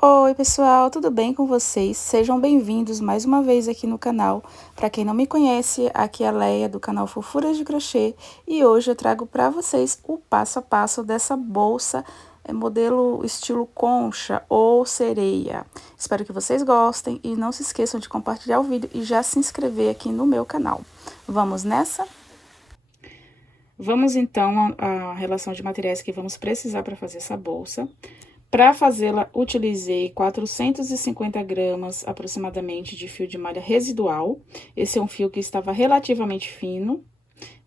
Oi, pessoal, tudo bem com vocês? Sejam bem-vindos mais uma vez aqui no canal. Para quem não me conhece, aqui é a Leia do canal Fofuras de Crochê e hoje eu trago para vocês o passo a passo dessa bolsa modelo estilo concha ou sereia. Espero que vocês gostem e não se esqueçam de compartilhar o vídeo e já se inscrever aqui no meu canal. Vamos nessa? Vamos então à relação de materiais que vamos precisar para fazer essa bolsa. Para fazê-la, utilizei 450 gramas aproximadamente de fio de malha residual. Esse é um fio que estava relativamente fino,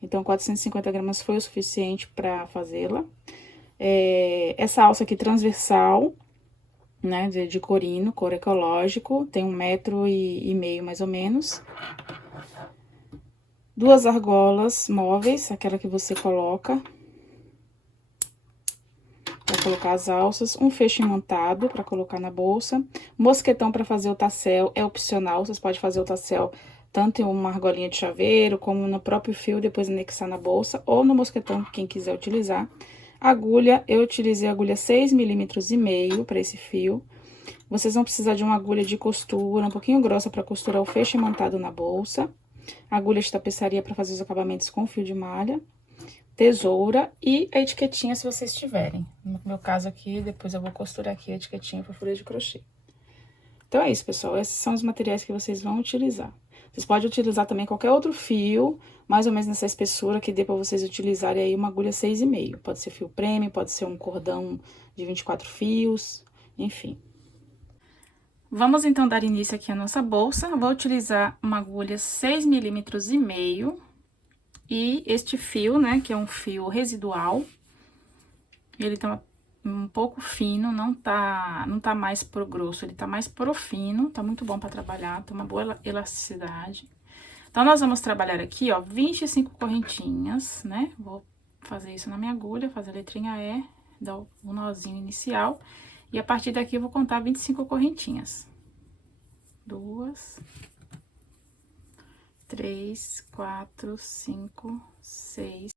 então 450 gramas foi o suficiente para fazê-la. Essa alça aqui transversal, né, de corino, cor ecológico, tem 1,5 m mais ou menos. 2 argolas móveis, aquela que você coloca para colocar as alças, um feixe imantado para colocar na bolsa, mosquetão para fazer o tassel, é opcional, vocês podem fazer o tassel tanto em uma argolinha de chaveiro, como no próprio fio, depois anexar na bolsa, ou no mosquetão, quem quiser utilizar. Agulha, eu utilizei agulha 6,5 mm para esse fio. Vocês vão precisar de uma agulha de costura, um pouquinho grossa para costurar o feixe imantado na bolsa. Agulha de tapeçaria para fazer os acabamentos com fio de malha. Tesoura e a etiquetinha se vocês tiverem. No meu caso aqui, depois eu vou costurar aqui a etiquetinha para folha de crochê. Então, é isso, pessoal. Esses são os materiais que vocês vão utilizar. Vocês podem utilizar também qualquer outro fio, mais ou menos nessa espessura, que dê para vocês utilizarem aí uma agulha 6,5. Pode ser fio prêmio, pode ser um cordão de 24 fios, enfim. Vamos, então, dar início aqui à nossa bolsa. Eu vou utilizar uma agulha 6,5 mm. E este fio, né, que é um fio residual, ele tá um pouco fino, não tá mais pro grosso, ele tá mais pro fino, tá muito bom pra trabalhar, tem uma boa elasticidade. Então, nós vamos trabalhar aqui, ó, 25 correntinhas, né? Vou fazer isso na minha agulha, fazer a letrinha E, dar o nozinho inicial, e a partir daqui eu vou contar 25 correntinhas. 2, 3, 4, 5, 6...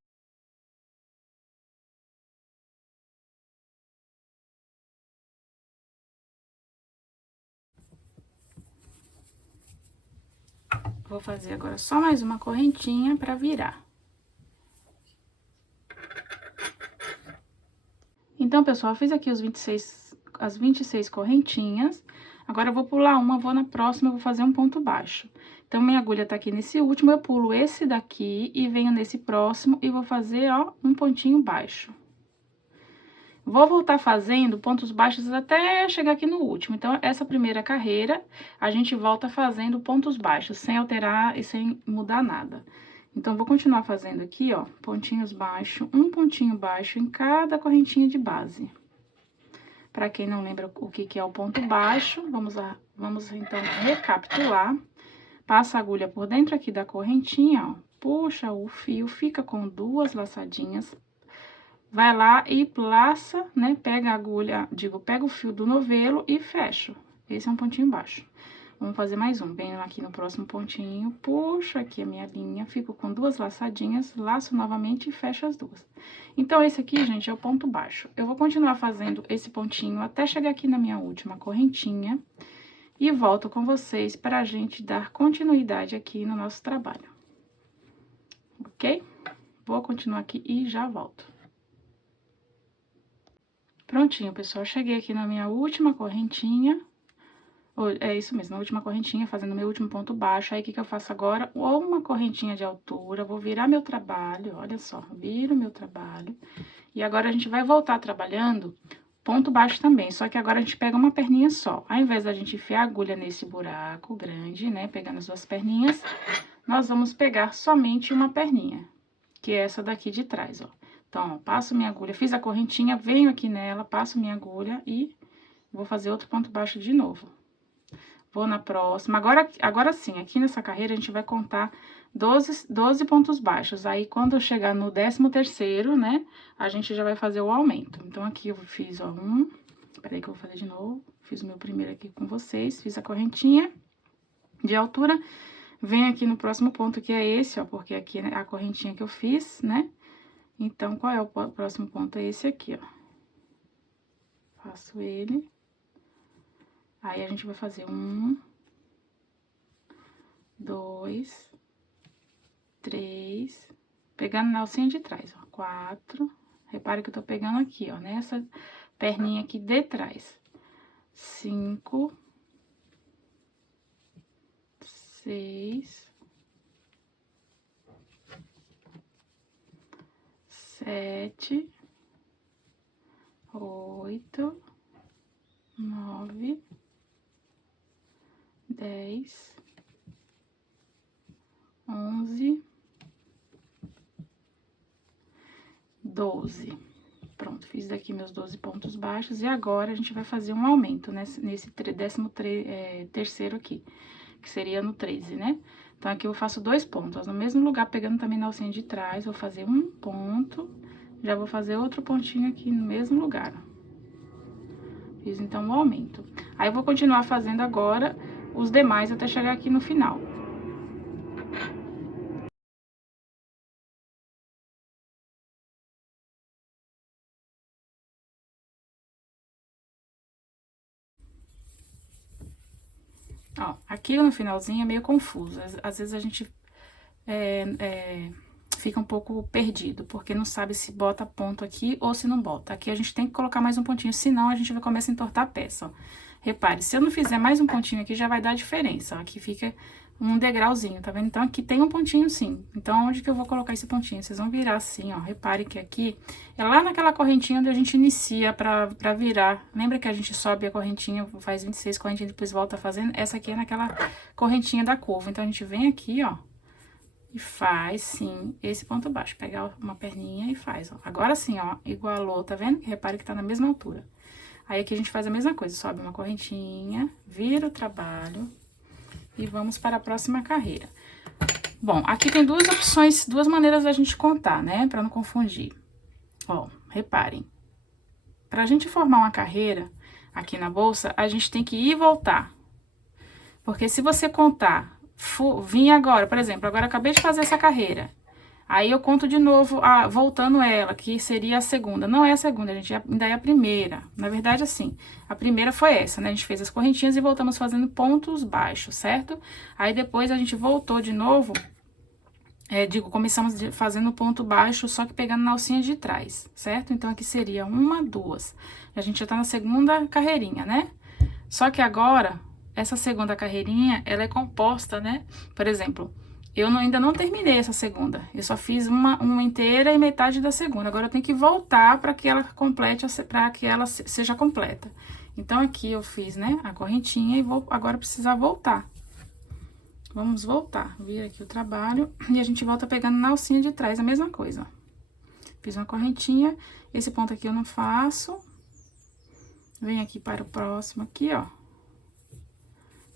Vou fazer agora só mais uma correntinha pra virar. Então, pessoal, eu fiz aqui as 26 correntinhas. Agora, eu vou pular uma, vou na próxima, eu vou fazer um ponto baixo. Então, minha agulha tá aqui nesse último, eu pulo esse daqui e venho nesse próximo e vou fazer, ó, um pontinho baixo. Vou voltar fazendo pontos baixos até chegar aqui no último. Então, essa primeira carreira, a gente volta fazendo pontos baixos, sem alterar e sem mudar nada. Então, vou continuar fazendo aqui, ó, pontinhos baixos, um pontinho baixo em cada correntinha de base. Pra quem não lembra o que é o ponto baixo, vamos então recapitular. Passa a agulha por dentro aqui da correntinha, ó, puxa o fio, fica com 2 laçadinhas. Vai lá e laça, né, pega a agulha, pega o fio do novelo e fecha. Esse é um pontinho baixo. Vamos fazer mais um. Venho aqui no próximo pontinho, puxo aqui a minha linha, fico com 2 laçadinhas, laço novamente e fecho as 2. Então, esse aqui, gente, é o ponto baixo. Eu vou continuar fazendo esse pontinho até chegar aqui na minha última correntinha e volto com vocês para a gente dar continuidade aqui no nosso trabalho. Ok? Vou continuar aqui e já volto. Prontinho, pessoal, cheguei aqui na minha última correntinha. É isso mesmo, na última correntinha, fazendo meu último ponto baixo. Aí, o que que eu faço agora? Ou uma correntinha de altura, vou virar meu trabalho, olha só, viro meu trabalho. E agora, a gente vai voltar trabalhando ponto baixo também, só que agora a gente pega uma perninha só. Ao invés da gente enfiar a agulha nesse buraco grande, né, pegando as 2 perninhas, nós vamos pegar somente uma perninha, que é essa daqui de trás, ó. Então, ó, passo minha agulha, fiz a correntinha, venho aqui nela, passo minha agulha e vou fazer outro ponto baixo de novo. Vou na próxima. Agora sim, aqui nessa carreira, a gente vai contar 12 pontos baixos. Aí, quando eu chegar no 13º, né, a gente já vai fazer o aumento. Então, aqui eu fiz, ó, peraí que eu vou fazer de novo. Fiz o meu primeiro aqui com vocês, fiz a correntinha de altura. Venho aqui no próximo ponto, que é esse, ó, porque aqui é a correntinha que eu fiz, né? Então, qual é o próximo ponto? É esse aqui, ó. Faço ele. Aí, a gente vai fazer 1, 2, 3, pegando na alcinha de trás, ó, 4. Repare que eu tô pegando aqui, ó, nessa perninha aqui de trás. 5, 6, 7, 8, 9, 10, 11, 12. Pronto, fiz daqui meus 12 pontos baixos. E agora, a gente vai fazer um aumento nesse 13º aqui, que seria no 13, né? Então, aqui eu faço 2 pontos, no mesmo lugar, pegando também na alcinha de trás, vou fazer um ponto, já vou fazer outro pontinho aqui no mesmo lugar, ó. Fiz, então, o aumento. Aí, eu vou continuar fazendo agora os demais até chegar aqui no final. Ó, aqui no finalzinho é meio confuso, às vezes a gente fica um pouco perdido, porque não sabe se bota ponto aqui ou se não bota. Aqui a gente tem que colocar mais um pontinho, senão a gente vai começar a entortar a peça, ó. Repare, se eu não fizer mais um pontinho aqui, já vai dar diferença, ó. Aqui fica um degrauzinho, tá vendo? Então, aqui tem um pontinho sim. Então, onde que eu vou colocar esse pontinho? Vocês vão virar assim, ó. Repare que aqui é lá naquela correntinha onde a gente inicia pra virar. Lembra que a gente sobe a correntinha, faz 26 correntinhas, depois volta fazendo? Essa aqui é naquela correntinha da curva. Então, a gente vem aqui, ó. E faz, sim, esse ponto baixo. Pegar uma perninha e faz, ó. Agora sim, ó, igualou, tá vendo? Repare que tá na mesma altura. Aí, aqui a gente faz a mesma coisa. Sobe uma correntinha, vira o trabalho e vamos para a próxima carreira. Bom, aqui tem duas opções, duas maneiras da gente contar, né? Pra não confundir. Ó, reparem. Pra gente formar uma carreira aqui na bolsa, a gente tem que ir e voltar. Porque se você contar, vim agora, por exemplo, agora eu acabei de fazer essa carreira. Aí eu conto de novo, voltando ela, que seria a segunda. Não é a segunda, a gente ainda é a primeira. Na verdade, assim, a primeira foi essa, né? A gente fez as correntinhas e voltamos fazendo pontos baixos, certo? Aí depois a gente voltou de novo, começamos fazendo ponto baixo, só que pegando na alcinha de trás, certo? Então, aqui seria 1, 2. A gente já tá na segunda carreirinha, né? Só que agora, essa segunda carreirinha, ela é composta, né? Por exemplo, eu ainda não terminei essa segunda. Eu só fiz uma inteira e metade da segunda. Agora, eu tenho que voltar para que ela complete, para que ela seja completa. Então, aqui eu fiz, né, a correntinha e vou agora precisar voltar. Vamos voltar. Vira aqui o trabalho e a gente volta pegando na alcinha de trás a mesma coisa, ó. Fiz uma correntinha, esse ponto aqui eu não faço. Venho aqui para o próximo aqui, ó.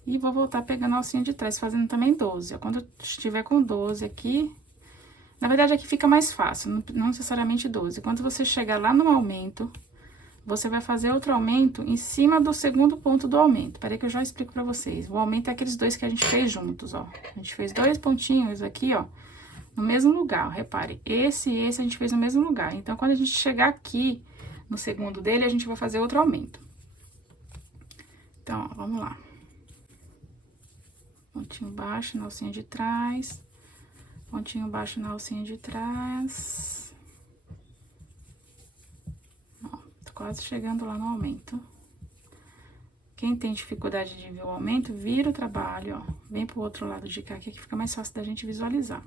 E vou voltar pegando a alcinha de trás, fazendo também 12. Quando eu estiver com 12 aqui, na verdade aqui fica mais fácil, não necessariamente 12. Quando você chegar lá no aumento, você vai fazer outro aumento em cima do segundo ponto do aumento. Peraí que eu já explico pra vocês. O aumento é aqueles dois que a gente fez juntos, ó. A gente fez 2 pontinhos aqui, ó, no mesmo lugar, ó. Repare, esse e esse a gente fez no mesmo lugar. Então, quando a gente chegar aqui no segundo dele, a gente vai fazer outro aumento. Então, ó, vamos lá. Pontinho baixo na alcinha de trás, pontinho baixo na alcinha de trás. Ó, tô quase chegando lá no aumento. Quem tem dificuldade de ver o aumento, vira o trabalho, ó. Vem pro outro lado de cá, que aqui fica mais fácil da gente visualizar.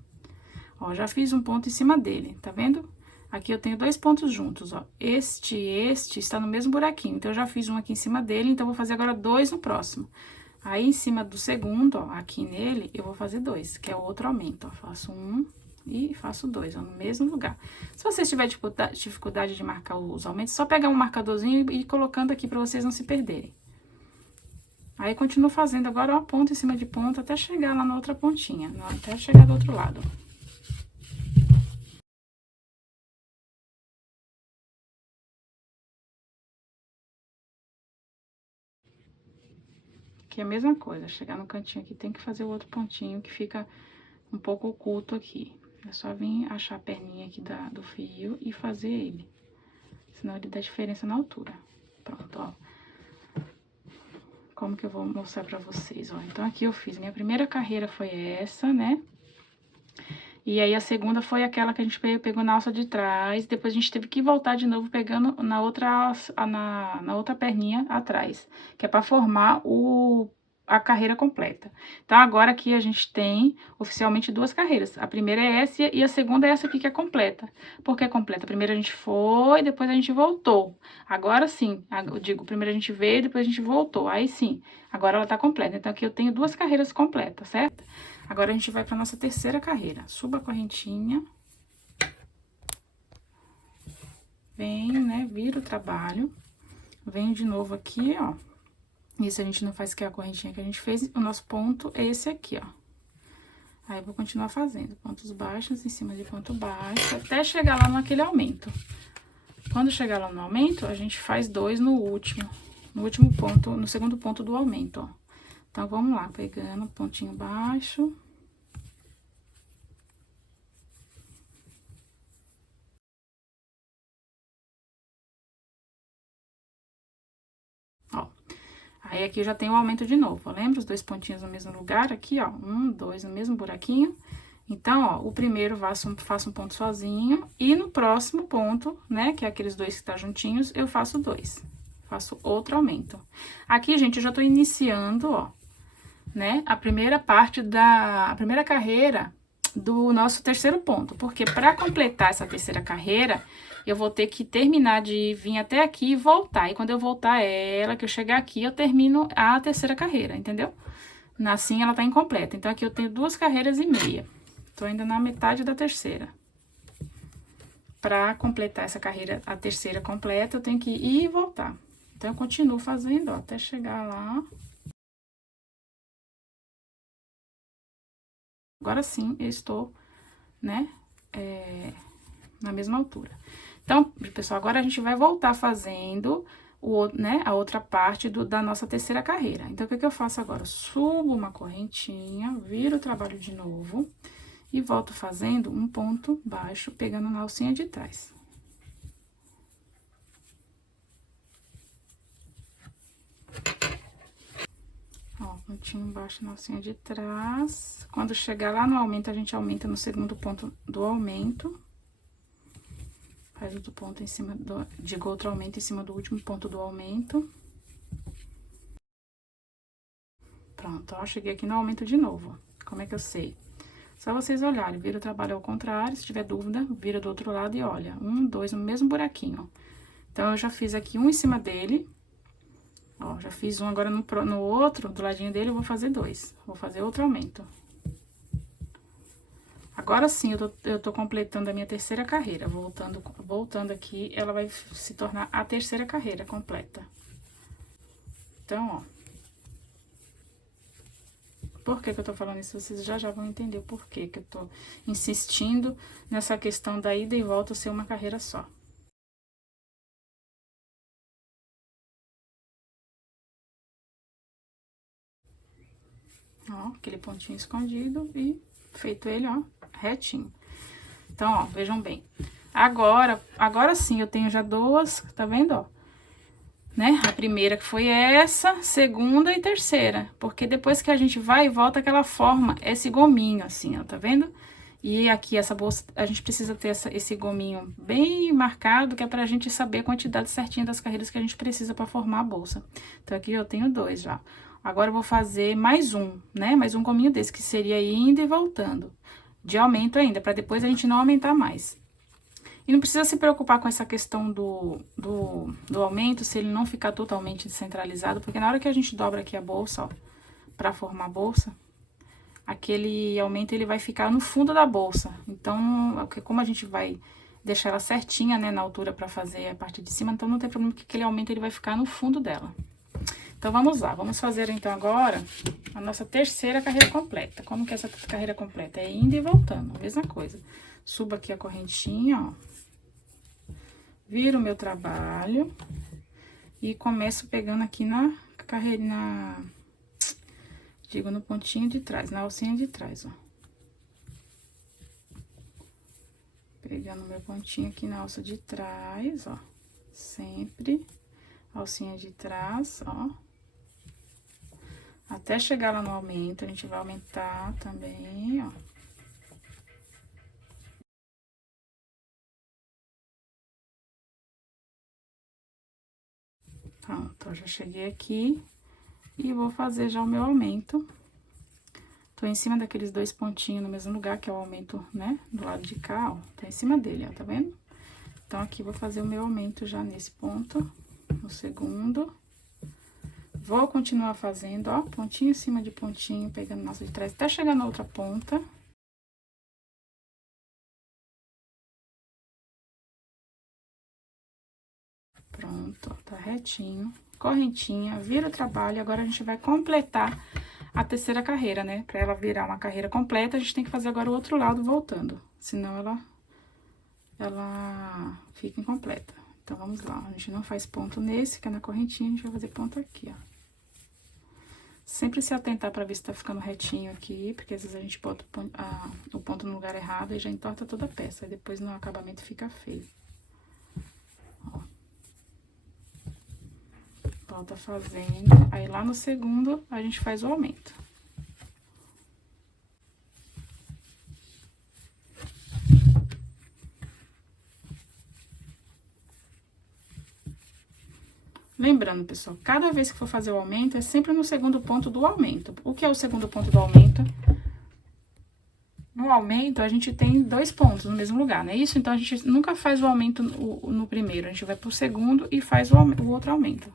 Ó, já fiz um ponto em cima dele, tá vendo? Aqui eu tenho 2 pontos juntos, ó. Este e este está no mesmo buraquinho, então eu já fiz um aqui em cima dele, então eu vou fazer agora 2 no próximo. Aí, em cima do segundo, ó, aqui nele, eu vou fazer 2, que é o outro aumento, ó. Faço 1 e faço 2, ó, no mesmo lugar. Se vocês tiverem dificuldade de marcar os aumentos, só pegar um marcadorzinho e ir colocando aqui pra vocês não se perderem. Aí, continuo fazendo agora, ó, ponto em cima de ponto, até chegar lá na outra pontinha, até chegar do outro lado. Aqui é a mesma coisa, chegar no cantinho aqui, tem que fazer o outro pontinho que fica um pouco oculto aqui. É só vir achar a perninha aqui do fio e fazer ele. Senão ele dá diferença na altura. Pronto, ó. como que eu vou mostrar pra vocês, ó. Então, aqui eu fiz, minha primeira carreira foi essa, né? E aí, a segunda foi aquela que a gente pegou na alça de trás, depois a gente teve que voltar de novo pegando na outra, na outra perninha atrás, que é pra formar a carreira completa. Então, agora aqui a gente tem oficialmente duas carreiras. A primeira é essa e a segunda é essa aqui que é completa. Por que completa? Primeiro a gente foi, depois a gente voltou. Agora sim, eu digo, primeiro a gente veio, depois a gente voltou. Aí sim, agora ela tá completa. Então, aqui eu tenho duas carreiras completas, certo? Agora, a gente vai pra nossa terceira carreira. Suba a correntinha. Venho, né? Viro o trabalho. Venho de novo aqui, ó. Isso a gente não faz que é a correntinha que a gente fez. O nosso ponto é esse aqui, ó. Aí, eu vou continuar fazendo pontos baixos em cima de ponto baixo, até chegar lá naquele aumento. Quando chegar lá no aumento, a gente faz 2 no último ponto, no segundo ponto do aumento, ó. Então, vamos lá, pegando pontinho baixo. Ó. Aí, aqui eu já tenho o aumento de novo, ó. Lembra os dois pontinhos no mesmo lugar? Aqui, ó, 1, 2 no mesmo buraquinho. Então, ó, o primeiro faço um ponto sozinho, e no próximo ponto, né, que é aqueles dois que tá juntinhos, eu faço 2. Faço outro aumento. Aqui, gente, eu já tô iniciando, ó, né, a primeira carreira do nosso terceiro ponto, porque para completar essa terceira carreira, eu vou ter que terminar de vir até aqui e voltar. E quando eu voltar ela, que eu chegar aqui, eu termino a terceira carreira, entendeu? Assim ela tá incompleta. Então, aqui eu tenho 2 carreiras e meia. Tô ainda na metade da terceira. Pra completar essa carreira, a terceira completa, eu tenho que ir e voltar. Então, eu continuo fazendo, ó, até chegar lá. Agora sim, eu estou, né, na mesma altura. Então, pessoal, agora a gente vai voltar fazendo né, a outra parte da nossa terceira carreira. Então, o que eu faço agora? Subo uma correntinha, viro o trabalho de novo e volto fazendo um ponto baixo, pegando na alcinha de trás. Ó, pontinho baixo na alcinha de trás. Quando chegar lá no aumento, a gente aumenta no segundo ponto do aumento. Faz outro ponto em cima digo, outro aumento em cima do último ponto do aumento. Pronto, ó, cheguei aqui no aumento de novo. Como é que eu sei? Só vocês olharem, vira o trabalho ao contrário, se tiver dúvida, vira do outro lado e olha. 1, 2, no mesmo buraquinho, ó. Então, eu já fiz aqui um em cima dele. Ó, já fiz um, agora no outro, do ladinho dele, eu vou fazer 2. Vou fazer outro aumento. Agora sim, eu tô completando a minha terceira carreira. Voltando aqui, ela vai se tornar a terceira carreira completa. Então, ó. Por que que eu tô falando isso? Vocês já vão entender o porquê que eu tô insistindo nessa questão da ida e volta ser uma carreira só. Ó, aquele pontinho escondido e feito ele, ó, retinho. Então, ó, vejam bem. Agora sim, eu tenho já 2, tá vendo, ó? Né? A primeira que foi essa, segunda e terceira. Porque depois que a gente vai e volta, que ela forma esse gominho, assim, ó, tá vendo? E aqui, essa bolsa, a gente precisa ter esse gominho bem marcado, que é pra gente saber a quantidade certinha das carreiras que a gente precisa pra formar a bolsa. Então, aqui eu tenho 2 já. Agora, eu vou fazer mais um, né? Mais um gominho desse, que seria indo e voltando. De aumento ainda, pra depois a gente não aumentar mais. E não precisa se preocupar com essa questão do aumento, se ele não ficar totalmente descentralizado, porque na hora que a gente dobra aqui a bolsa, ó, pra formar a bolsa, aquele aumento ele vai ficar no fundo da bolsa. Então, como a gente vai deixar ela certinha, né, na altura pra fazer a parte de cima, então não tem problema que aquele aumento ele vai ficar no fundo dela. Então, vamos lá, vamos fazer então agora a nossa terceira carreira completa. Como que é essa carreira completa? É indo e voltando, a mesma coisa. Subo aqui a correntinha, ó. Viro o meu trabalho e começo pegando aqui na carreira, digo, no pontinho de trás, na alcinha de trás, ó. Pegando meu pontinho aqui na alça de trás, ó. Sempre alcinha de trás, ó. Até chegar lá no aumento, a gente vai aumentar também, ó. Pronto, eu já cheguei aqui e vou fazer já o meu aumento. Tô em cima daqueles dois pontinhos no mesmo lugar, que é o aumento, né, do lado de cá, ó. Tô em cima dele, ó, tá vendo? Então, aqui, vou fazer o meu aumento já nesse ponto, no segundo. Vou continuar fazendo, ó, pontinho em cima de pontinho, pegando nossa de trás, até chegar na outra ponta. Pronto, ó, tá retinho, correntinha, vira o trabalho. Agora, a gente vai completar a terceira carreira, né? Pra ela virar uma carreira completa, a gente tem que fazer agora o outro lado voltando, senão ela fica incompleta. Então, vamos lá, a gente não faz ponto nesse, que é na correntinha, a gente vai fazer ponto aqui, ó. Sempre se atentar pra ver se tá ficando retinho aqui, porque às vezes a gente bota o ponto no lugar errado e já entorta toda a peça, aí depois no acabamento fica feio. Ó. Volta fazendo, aí lá no segundo a gente faz o aumento. Lembrando, pessoal, cada vez que for fazer o aumento, é sempre no segundo ponto do aumento. O que é o segundo ponto do aumento? No aumento, a gente tem dois pontos no mesmo lugar, não é isso? Então, a gente nunca faz o aumento no primeiro, a gente vai pro segundo e faz o outro aumento.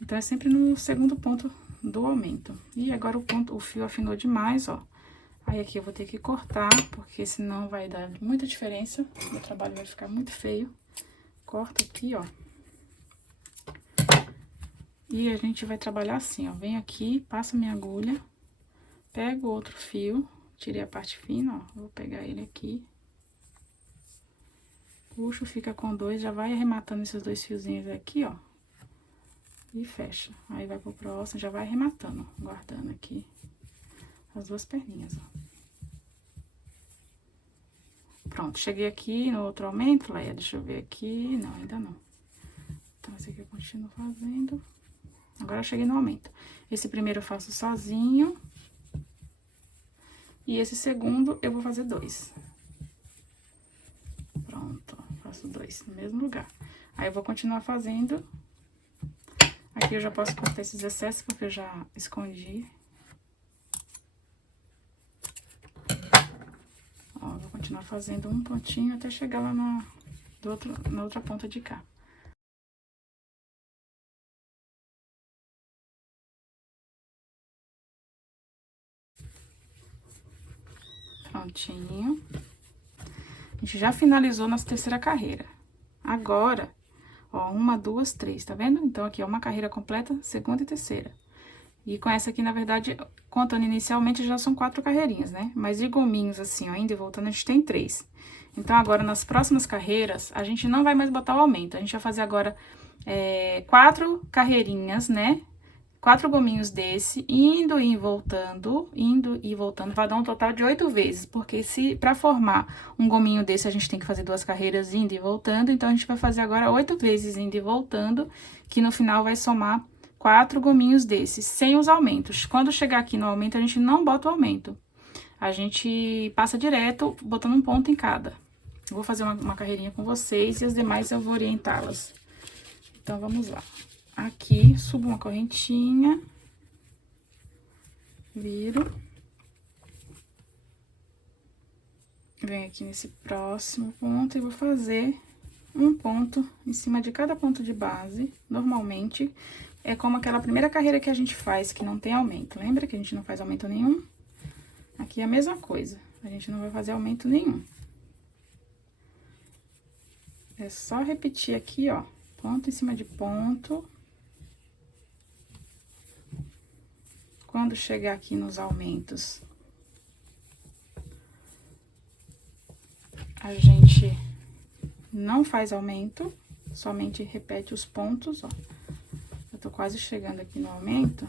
Então, é sempre no segundo ponto do aumento. E agora o fio afinou demais, ó. Aí, aqui eu vou ter que cortar, porque senão vai dar muita diferença. O trabalho vai ficar muito feio. Corto aqui, ó. E a gente vai trabalhar assim, ó. Venho aqui, passo minha agulha, pego outro fio, tirei a parte fina, ó. Vou pegar ele aqui. Puxo, fica com dois, já vai arrematando esses dois fiozinhos aqui, ó. E fecha. Aí, vai pro próximo, já vai arrematando, ó, guardando aqui as duas perninhas, ó. Pronto, cheguei aqui no outro aumento, Leia, deixa eu ver aqui. Não, ainda não. Então, esse aqui eu continuo fazendo. Agora, eu cheguei no aumento. Esse primeiro eu faço sozinho. E esse segundo, eu vou fazer dois. Pronto, faço dois no mesmo lugar. Aí, eu vou continuar fazendo. Aqui, eu já posso cortar esses excessos, porque eu já escondi. Ó, vou continuar fazendo um pontinho até chegar lá na outra ponta de cá. Prontinho. A gente já finalizou nossa terceira carreira. Agora, ó, 1, 2, 3, tá vendo? Então, aqui é uma carreira completa, segunda e terceira. E com essa aqui, na verdade, contando inicialmente, já são 4 carreirinhas, né? Mas de gominhos, assim, ó, indo e voltando, a gente tem 3. Então, agora, nas próximas carreiras, a gente não vai mais botar o aumento. A gente vai fazer agora 4 carreirinhas, né? 4 gominhos desse, indo e voltando, vai dar um total de 8 vezes, porque se para formar um gominho desse a gente tem que fazer 2 carreiras indo e voltando, então a gente vai fazer agora 8 vezes indo e voltando, que no final vai somar 4 gominhos desses, sem os aumentos. Quando chegar aqui no aumento, a gente não bota o aumento, a gente passa direto, botando um ponto em cada. Eu vou fazer uma carreirinha com vocês e as demais eu vou orientá-las. Então, vamos lá. Aqui, subo uma correntinha, viro. Venho aqui nesse próximo ponto e vou fazer um ponto em cima de cada ponto de base. Normalmente, é como aquela primeira carreira que a gente faz, que não tem aumento. Lembra que a gente não faz aumento nenhum? Aqui é a mesma coisa, a gente não vai fazer aumento nenhum. É só repetir aqui, ó, ponto em cima de ponto. Quando chegar aqui nos aumentos, a gente não faz aumento, somente repete os pontos, ó. Eu tô quase chegando aqui no aumento.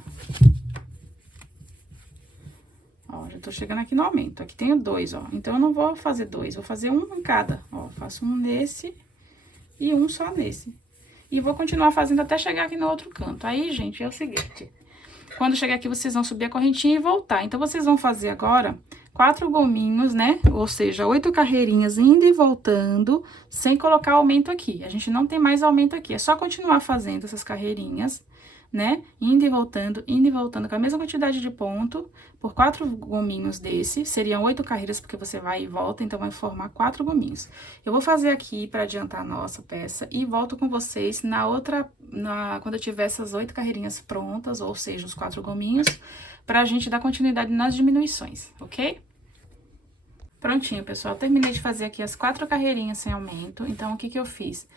Ó, já tô chegando aqui no aumento. Aqui tenho 2, ó. Então, eu não vou fazer 2, vou fazer um em cada. Ó, faço um nesse e um só nesse. E vou continuar fazendo até chegar aqui no outro canto. Aí, gente, é o seguinte... Quando chegar aqui, vocês vão subir a correntinha e voltar. Então, vocês vão fazer agora 4 gominhos, né? Ou seja, 8 carreirinhas indo e voltando, sem colocar aumento aqui. A gente não tem mais aumento aqui, é só continuar fazendo essas carreirinhas, né? Indo e voltando com a mesma quantidade de ponto, por 4 gominhos desse, seriam 8 carreiras, porque você vai e volta, então vai formar 4 gominhos. Eu vou fazer aqui para adiantar a nossa peça e volto com vocês quando eu tiver essas 8 carreirinhas prontas, ou seja, os 4 gominhos, pra gente dar continuidade nas diminuições, ok? Prontinho, pessoal, terminei de fazer aqui as 4 carreirinhas sem aumento, então, o que que eu fiz?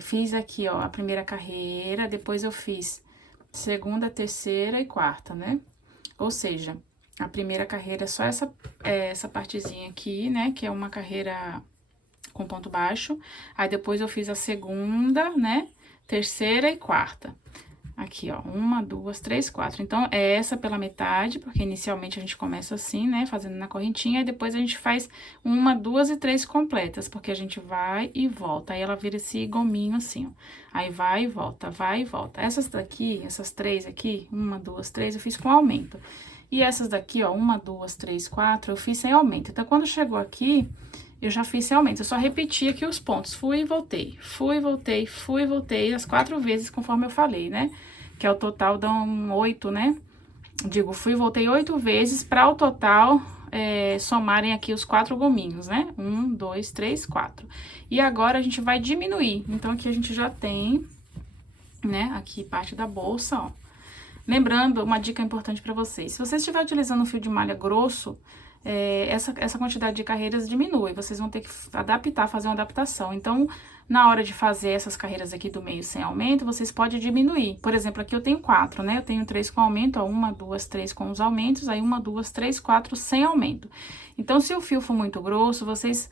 Fiz aqui, ó, a primeira carreira, depois eu fiz segunda, terceira e quarta, né? Ou seja, a primeira carreira é só essa partezinha aqui, né? Que é uma carreira com ponto baixo. Aí, depois eu fiz a segunda, né? Terceira e quarta. Aqui, ó, 1, 2, 3, 4. Então, é essa pela metade, porque inicialmente a gente começa assim, né, fazendo na correntinha, e depois a gente faz 1, 2 e 3 completas, porque a gente vai e volta. Aí, ela vira esse gominho assim, ó. Aí, vai e volta, vai e volta. Essas daqui, essas 3 aqui, 1, 2, 3, eu fiz com aumento. E essas daqui, ó, 1, 2, 3, 4, eu fiz sem aumento. Então, quando chegou aqui, eu já fiz sem aumento, eu só repeti aqui os pontos, fui e voltei, fui e voltei, fui e voltei, as 4 vezes, conforme eu falei, né? Que é o total, dão 8, né? Digo, fui e voltei 8 vezes, para o total, somarem aqui os 4 gominhos, né? 1, 2, 3, 4. E agora, a gente vai diminuir, então, aqui a gente já tem, né? Aqui, parte da bolsa, ó. Lembrando, uma dica importante para vocês, se você estiver utilizando um fio de malha grosso, essa quantidade de carreiras diminui, vocês vão ter que adaptar, fazer uma adaptação. Então, na hora de fazer essas carreiras aqui do meio sem aumento, vocês podem diminuir. Por exemplo, aqui eu tenho 4, né? Eu tenho 3 com aumento, ó, 1, 2, 3 com os aumentos, aí 1, 2, 3, 4 sem aumento. Então, se o fio for muito grosso, vocês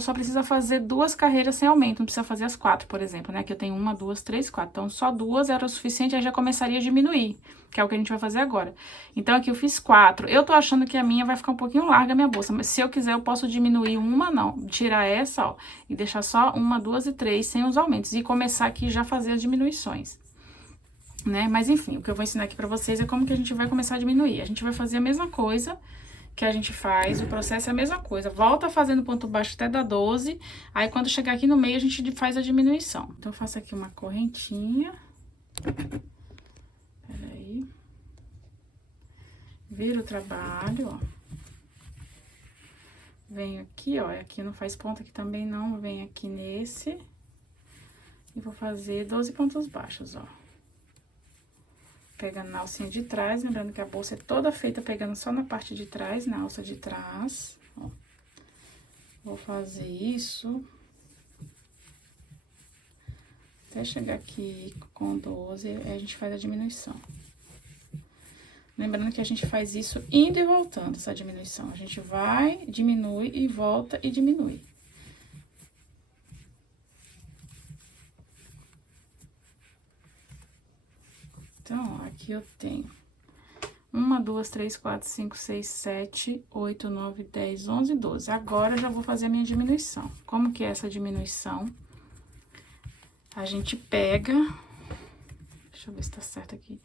só precisa fazer 2 carreiras sem aumento, não precisa fazer as 4, por exemplo, né? Que eu tenho 1, 2, 3, 4. Então, só 2 era o suficiente, aí já começaria a diminuir, que é o que a gente vai fazer agora. Então, aqui eu fiz 4. Eu tô achando que a minha vai ficar um pouquinho larga, a minha bolsa, mas se eu quiser, eu posso diminuir uma, não. Tirar essa, ó, e deixar só 1, 2 e 3 sem os aumentos. E começar aqui já a fazer as diminuições, né? Mas, enfim, o que eu vou ensinar aqui pra vocês é como que a gente vai começar a diminuir. A gente vai fazer a mesma coisa que a gente faz, o processo é a mesma coisa. Volta fazendo ponto baixo até dar 12, aí quando chegar aqui no meio, a gente faz a diminuição. Então, eu faço aqui uma correntinha. Peraí. Viro o trabalho, ó. Venho aqui, ó, aqui não faz ponto, aqui também não, venho aqui nesse. E vou fazer 12 pontos baixos, ó. Pegando na alcinha de trás, lembrando que a bolsa é toda feita pegando só na parte de trás, na alça de trás, ó. Vou fazer isso até chegar aqui com 12, aí a gente faz a diminuição. Lembrando que a gente faz isso indo e voltando, essa diminuição. A gente vai, diminui e volta e diminui. Então, ó, aqui eu tenho 1, 2, 3, 4, 5, 6, 7, 8, 9, 10, 11, 12. Agora, eu já vou fazer a minha diminuição. Como que é essa diminuição? A gente pega... Deixa eu ver se tá certo aqui.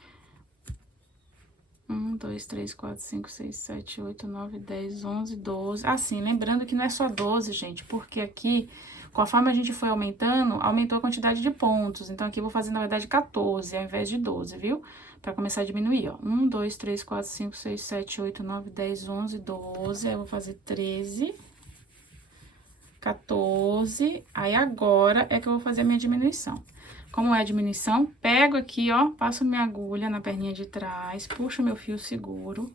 1, 2, 3, 4, 5, 6, 7, 8, 9, 10, 11, 12. Assim, lembrando que não é só 12, gente, porque aqui, conforme a gente foi aumentando, aumentou a quantidade de pontos. Então, aqui eu vou fazer, na verdade, 14 ao invés de 12, viu? Pra começar a diminuir, ó. 1, 2, 3, 4, 5, 6, 7, 8, 9, 10, 11, 12. Aí, eu vou fazer 13, 14. Aí, agora é que eu vou fazer a minha diminuição. Como é a diminuição, pego aqui, ó, passo minha agulha na perninha de trás, puxo meu fio seguro,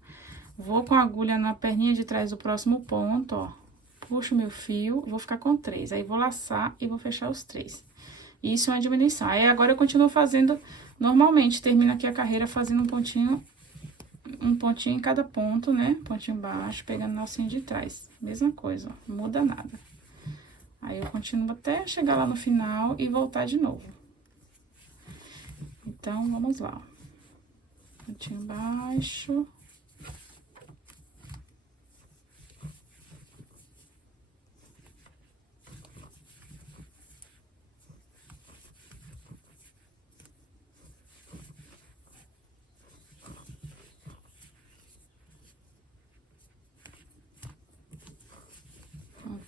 vou com a agulha na perninha de trás do próximo ponto, ó, puxo meu fio, vou ficar com 3, aí vou laçar e vou fechar os 3. Isso é uma diminuição. Aí, agora eu continuo fazendo normalmente, termino aqui a carreira fazendo um pontinho em cada ponto, né, pontinho baixo, pegando na alcinha de trás. Mesma coisa, ó, não muda nada. Aí, eu continuo até chegar lá no final e voltar de novo. Então, vamos lá, ó. Pontinho baixo.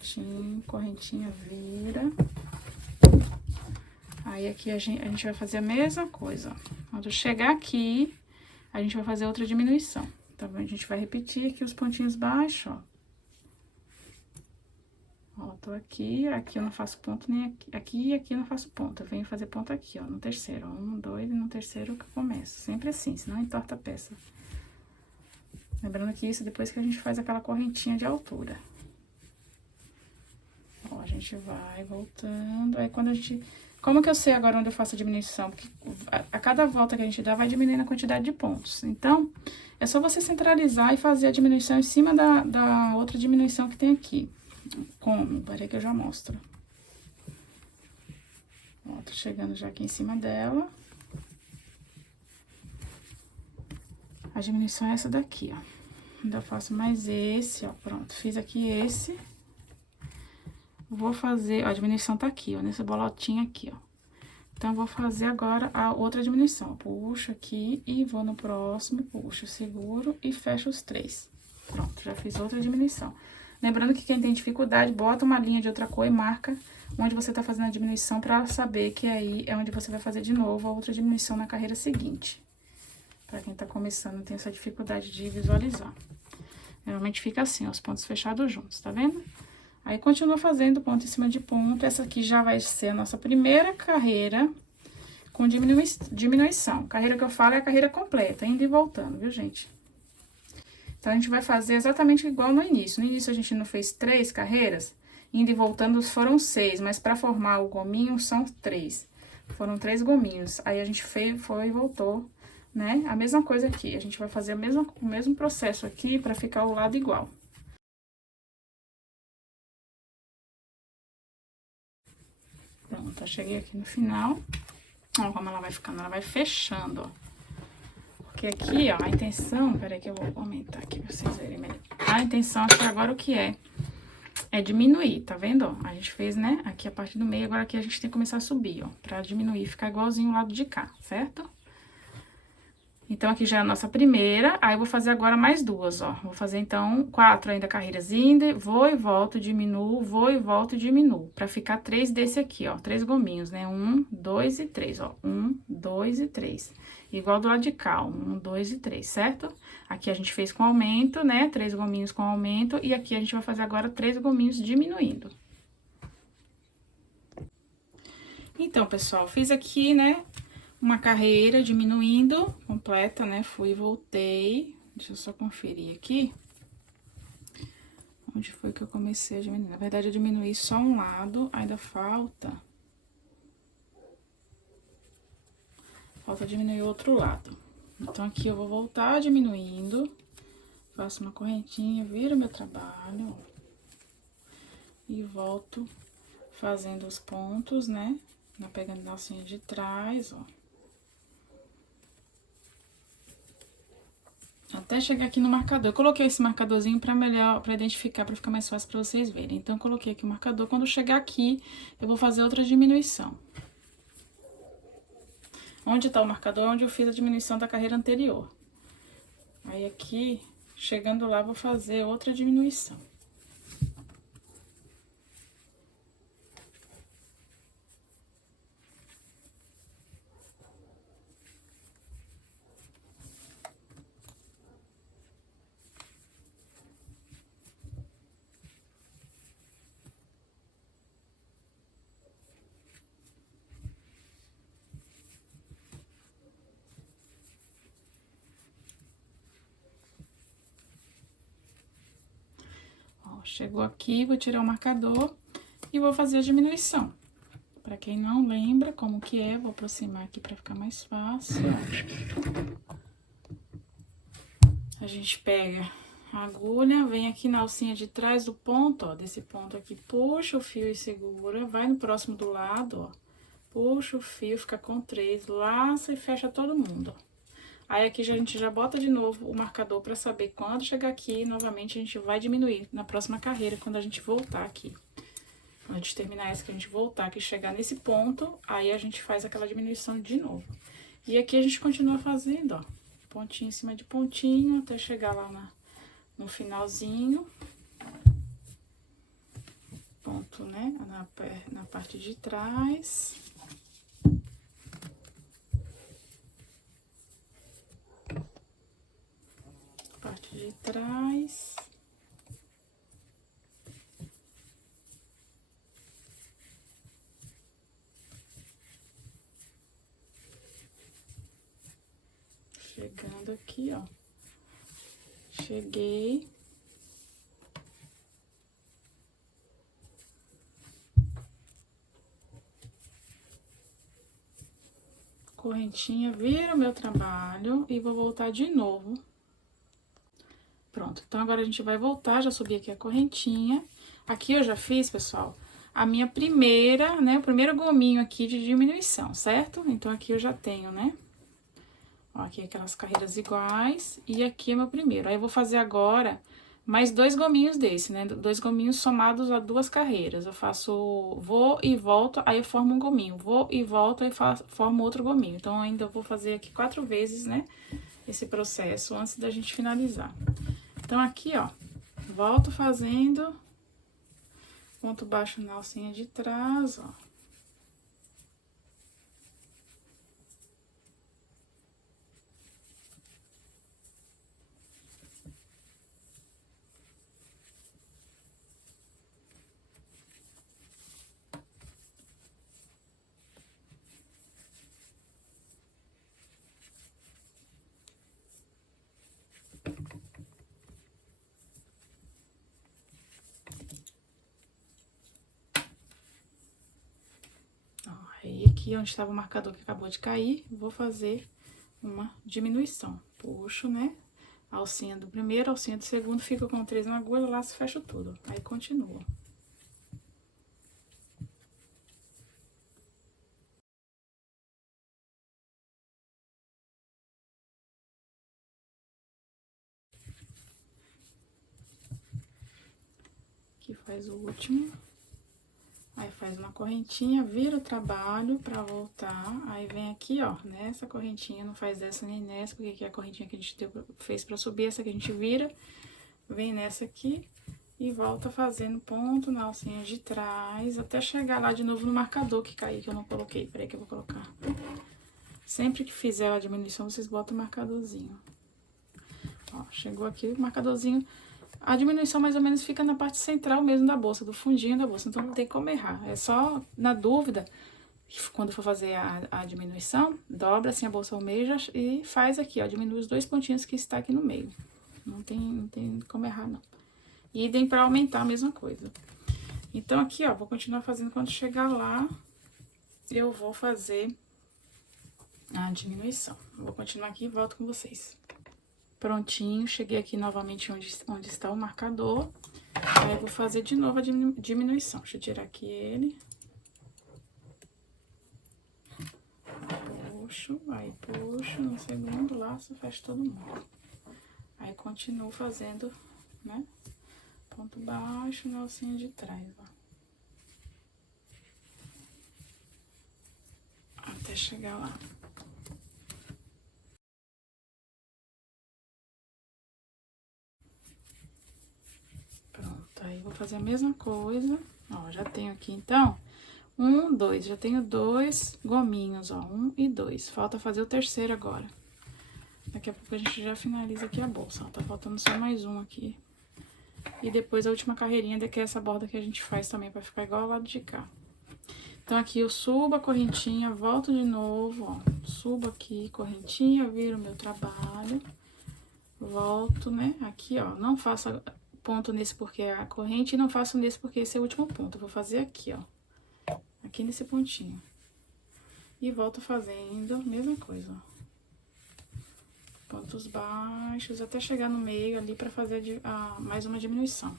certinho, correntinha vira. Aí, aqui a gente vai fazer a mesma coisa, ó. Quando chegar aqui, a gente vai fazer outra diminuição. Tá vendo? A gente vai repetir aqui os pontinhos baixos, ó. Ó, tô aqui, aqui eu não faço ponto nem aqui. Aqui e aqui eu não faço ponto. Eu venho fazer ponto aqui, ó, no terceiro. Ó, 1, 2, e no terceiro que eu começo. Sempre assim, senão entorta a peça. Lembrando que isso depois que a gente faz aquela correntinha de altura. Ó, a gente vai voltando. Aí, quando a gente... Como que eu sei agora onde eu faço a diminuição? Porque a cada volta que a gente dá, vai diminuindo a quantidade de pontos. Então, é só você centralizar e fazer a diminuição em cima da outra diminuição que tem aqui. Como? Peraí que eu já mostro. Ó, tô chegando já aqui em cima dela. A diminuição é essa daqui, ó. Ainda faço mais esse, ó, pronto. Fiz aqui esse. Vou fazer, ó, a diminuição tá aqui, ó, nessa bolotinha aqui, ó. Então, vou fazer agora a outra diminuição. Puxo aqui e vou no próximo, puxo, seguro e fecho os 3. Pronto, já fiz outra diminuição. Lembrando que quem tem dificuldade, bota uma linha de outra cor e marca onde você tá fazendo a diminuição pra saber que aí é onde você vai fazer de novo a outra diminuição na carreira seguinte. Pra quem tá começando, tem essa dificuldade de visualizar. Geralmente fica assim, ó, os pontos fechados juntos, tá vendo? Aí, continua fazendo ponto em cima de ponto. Essa aqui já vai ser a nossa primeira carreira com diminuição. Carreira que eu falo é a carreira completa, indo e voltando, viu, gente? Então, a gente vai fazer exatamente igual no início. No início, a gente não fez 3 carreiras, indo e voltando foram 6, mas para formar o gominho são 3. Foram 3 gominhos. Aí, a gente foi e voltou, né? A mesma coisa aqui. A gente vai fazer o mesmo processo aqui para ficar o lado igual. Pronto, cheguei aqui no final. Ó, como ela vai ficando, ela vai fechando, ó. Porque aqui, ó, a intenção... Peraí que eu vou aumentar aqui pra vocês verem melhor. A intenção aqui agora o que é? É diminuir, tá vendo, ó? A gente fez, né, aqui a parte do meio, agora aqui a gente tem que começar a subir, ó. Pra diminuir, ficar igualzinho o lado de cá, certo? Então, aqui já é a nossa primeira, aí eu vou fazer agora mais 2, ó. Vou fazer, então, 4 ainda carreiras indo, vou e volto, diminuo, vou e volto e diminuo. Pra ficar 3 desse aqui, ó, 3 gominhos, né? 1, 2 e 3, ó. 1, 2 e 3. Igual do lado de cá, ó. 1, 2 e 3, certo? Aqui a gente fez com aumento, né? 3 gominhos com aumento, e aqui a gente vai fazer agora 3 gominhos diminuindo. Então, pessoal, fiz aqui, né, uma carreira diminuindo, completa, né? Fui e voltei. Deixa eu só conferir aqui. Onde foi que eu comecei a diminuir? Na verdade, eu diminuí só um lado, ainda falta. Falta diminuir o outro lado. Então, aqui eu vou voltar diminuindo. Faço uma correntinha, viro meu trabalho, ó. E volto fazendo os pontos, né? Pegando na alcinha de trás, ó. Até chegar aqui no marcador. Eu coloquei esse marcadorzinho pra identificar, pra ficar mais fácil pra vocês verem. Então, eu coloquei aqui o marcador. Quando chegar aqui, eu vou fazer outra diminuição. Onde tá o marcador? Onde eu fiz a diminuição da carreira anterior. Aí, aqui, chegando lá, vou fazer outra diminuição. Chegou aqui, vou tirar o marcador e vou fazer a diminuição. Pra quem não lembra como que é, vou aproximar aqui pra ficar mais fácil, ó. A gente pega a agulha, vem aqui na alcinha de trás do ponto, ó, desse ponto aqui, puxa o fio e segura, vai no próximo do lado, ó. Puxa o fio, fica com 3, laça e fecha todo mundo, ó. Aí, aqui, a gente já bota de novo o marcador pra saber quando chegar aqui, novamente, a gente vai diminuir na próxima carreira, quando a gente voltar aqui. Quando a gente terminar essa, que a gente voltar aqui, chegar nesse ponto, aí a gente faz aquela diminuição de novo. E aqui a gente continua fazendo, ó, pontinho em cima de pontinho, até chegar lá no finalzinho. volto, né, na parte de trás. Parte de trás. Chegando aqui, ó. Cheguei. Correntinha, vira o meu trabalho e vou voltar de novo. Pronto, então agora a gente vai voltar, já subi aqui a correntinha. Aqui eu já fiz, pessoal, a minha primeira, né, o primeiro gominho aqui de diminuição, certo? Então aqui eu já tenho, né? Ó, aqui aquelas carreiras iguais e aqui é meu primeiro. Aí eu vou fazer agora mais 2 gominhos desse, né? 2 gominhos somados a 2 carreiras. Eu faço, vou e volto, aí eu formo um gominho. Vou e volto, aí formo outro gominho. Então, ainda vou fazer aqui 4 vezes, né? Esse processo antes da gente finalizar. Então, aqui, ó, volto fazendo ponto baixo na alcinha de trás, ó. Aí, aqui onde estava o marcador que acabou de cair, vou fazer uma diminuição. Puxo, né? A alcinha do primeiro, a alcinha do segundo, fico com 3 na agulha, laço, fecho tudo. Aí, continua. Aqui faz o último. Aí, faz uma correntinha, vira o trabalho pra voltar. Aí, vem aqui, ó, nessa correntinha, não faz essa nem nessa, porque aqui é a correntinha que a gente fez pra subir, essa que a gente vira. Vem nessa aqui e volta fazendo ponto na alcinha de trás, até chegar lá de novo no marcador que caiu, que eu não coloquei. Peraí que eu vou colocar. Sempre que fizer a diminuição, vocês botam o marcadorzinho. Ó, chegou aqui o marcadorzinho. A diminuição mais ou menos fica na parte central mesmo da bolsa, do fundinho da bolsa, então não tem como errar. É só, na dúvida, quando for fazer a diminuição, dobra assim a bolsa ao meio e faz aqui, ó, diminui os 2 pontinhos que está aqui no meio. Não tem como errar, não. E idem pra aumentar a mesma coisa. Então, aqui, ó, vou continuar fazendo. Quando chegar lá, eu vou fazer a diminuição. Vou continuar aqui e volto com vocês. Prontinho, cheguei aqui novamente onde está o marcador. Aí, eu vou fazer de novo a diminuição. Deixa eu tirar aqui ele. Puxo, no segundo laço, fecho todo mundo. Aí, continuo fazendo, né? Ponto baixo na alcinha de trás, ó. Até chegar lá. Pronto, aí vou fazer a mesma coisa. Ó, já tenho aqui, então, 1, 2. Já tenho 2 gominhos, ó, 1 e 2. Falta fazer o terceiro agora. Daqui a pouco a gente já finaliza aqui a bolsa, ó. Tá faltando só mais um aqui. E depois a última carreirinha, que é essa borda que a gente faz também, pra ficar igual ao lado de cá. Então, aqui eu subo a correntinha, volto de novo, ó. Subo aqui, correntinha, viro o meu trabalho. Volto, né? Aqui, ó, não faço ponto nesse porque é a corrente e não faço nesse porque esse é o último ponto. Eu vou fazer aqui, ó. Aqui nesse pontinho. E volto fazendo a mesma coisa, ó. Pontos baixos até chegar no meio ali pra fazer mais uma diminuição.